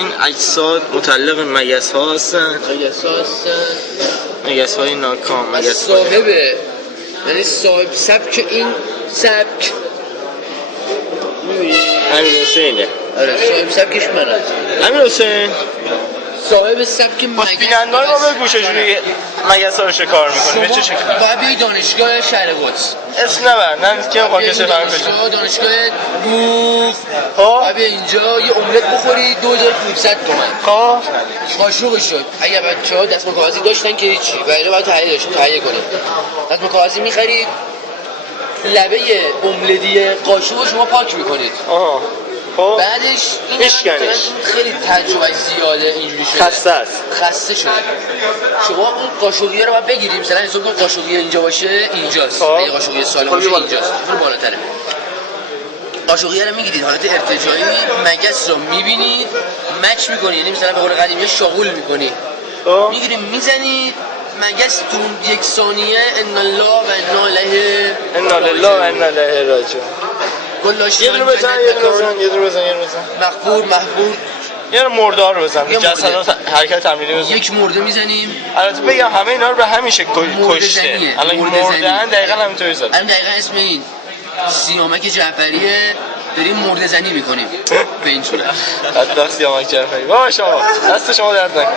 این اجساد متعلق مگس ها هستن، مگس های ناکام، مگس صاحبه، یعنی صاحب سبک این سبک امیر حسینه. آره صاحب سبکش منم. امیر حسین صاحب سبک مگس. بینندگان ما بگو چجوری مگس ها رو شکار میکنه، چه شکلی؟ باید بیایی دانشگاه شهر قدس. اسم نبر، نه که خواهد کسی فهم کنی. دانشگاه بوف. خب باید اینجا یه املت بخوری 2500 تومن. خب قاشق شد. اگه بچه‌ها دستمال کاغذی داشتن که هیچی، ولی باید تهیه کنید. دستمال کاغذی می‌خرید، لبه املتی قاشق رو شما پاک می‌کنید. آها. خب بعدش میشکنش. خیلی تجربه زیاده اینجوری شده. خسته شده. شما اون قاشقیه رو باید بگیریم، مثلا حساب کن قاشقیه اینجا باشه، اینجاست. اگه قاشقیه سالم باشه اینجاست. اون بالاتره. قاشقیه رو میگیرید حالت ارتجاعی، مگس رو میبینید، مچ میکنید، یعنی مثلا به قول قدیمی شاغول میکنید. میگیریم میزنید، مگس تو یک ثانیه ان الله و انا الیه راجعون. گلاش یه دونه بزن. محبور یه مردار رو بزن. جسدات حرکت تمرینی بزن. یک مرده میزنیم. البته بگم همه اینا رو به همین شکل کشته. الان مرده‌ان دقیقاً همینطوری زد. همین دقیقاً اسم این سیامک جعفریه، داریم مرده زنی میکنیم به این صورت. بدبخت سیامک جعفری. باشه آقا دست شما درد نکنه.